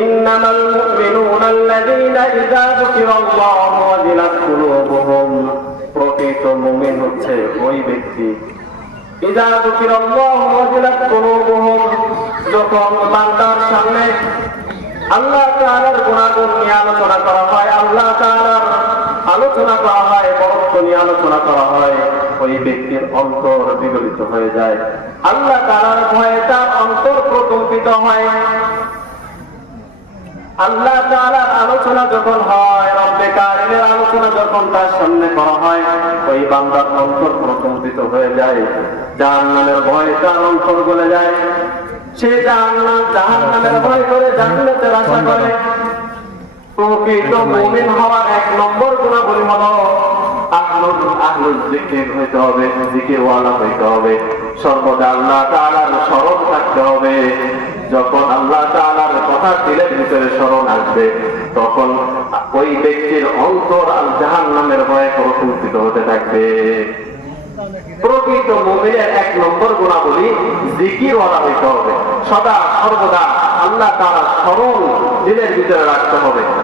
ইন্নামাল মুমিনুনা আল্লাযীনা ইযা যুকিরাল্লাহু ওয়াজিলাত কুলুবুহুম, প্রকৃত মুমিন হচ্ছে ওই ব্যক্তি ইযা যুকিরাল্লাহু ওয়াজিলাত কুলুবুহুম, যখন বান্দার সামনে আল্লাহ তাআলার গুণাগুণ নিয়ে আলোচনা করা হয়, আল্লাহ তাআলার আলোচনা করা হয়, বরত্ব নিয়ে আলোচনা করা হয়, ওই ব্যক্তির অন্তর বিগলিত হয়ে যায়। আল্লাহ তাআলার ভয়ে তার অন্তর প্রকম্পিত হয়। আল্লাহ তাআলার আলোচনা যখন হয়, রব্বে কারিমের আলোচনা যখন তার সামনে করা হয়, ওই বান্দার অন্তর প্রকম্পিত হয়ে যায়। জাহান্নামের ভয়ে তার অন্তর গলে যায়। সে জাহান্নামের ভয় করে জান্নাতের আশা করে। প্রকৃত মুমিন হওয়ার এক নম্বর গুণাবলী হলো আহলুল যিকির হইতে হবে, যিকিরওয়ালা হইতে হবে। সর্বদা আল্লাহ তাআলার স্মরণ থাকতে হবে। যখন আল্লাহ তাআলার কথা দিলের ভিতরে স্মরণ আসবে, তখন ওই ব্যক্তির অন্তর আর জাহান্নামের ভয়ে প্রকম্পিত হতে থাকবে। প্রকৃত মুমিনের এক নম্বর গুণাবলী যিকিরওয়ালা হইতে হবে। সদা সর্বদা আল্লাহ তাআলার স্মরণ দিলের ভিতরে রাখতে হবে।